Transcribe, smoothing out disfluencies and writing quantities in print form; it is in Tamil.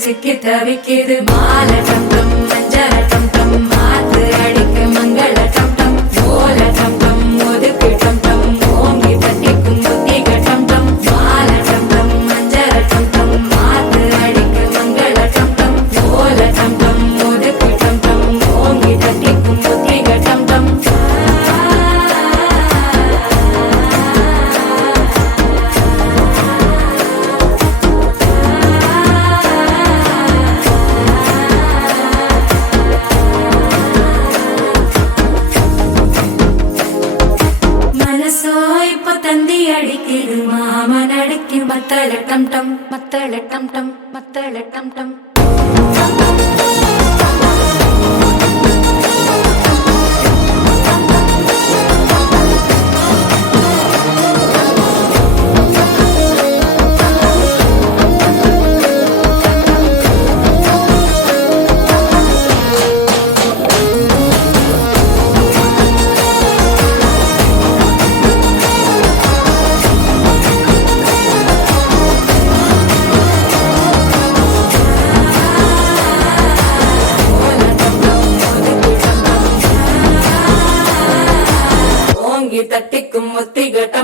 சிக்கி தவிக்குது மால டம் டம் மஞ்சள டம் டம் மாத்து அடிக்கு மங்கள டம் டம் ஓல டம் டம் ஒதுக்கு டம் டம் ஓங்கி தட்டிக்கும் புத்திக டம் டம் மால டம் டம் மஞ்சள டம் டம் மாத்து அடிக்கு மங்கள டம் டம் ஓல டம் டம் ஒதுக்கு டம் டம் ஓங்கி தட்டிக்கும் புத்திக டம் டம் தந்தி அடிக்குது மாமன் அடிக்கு மத்தள டம் டம் மத்தள டம் டம் மத்தள டம் டம் தட்டிக்கும் முத்திக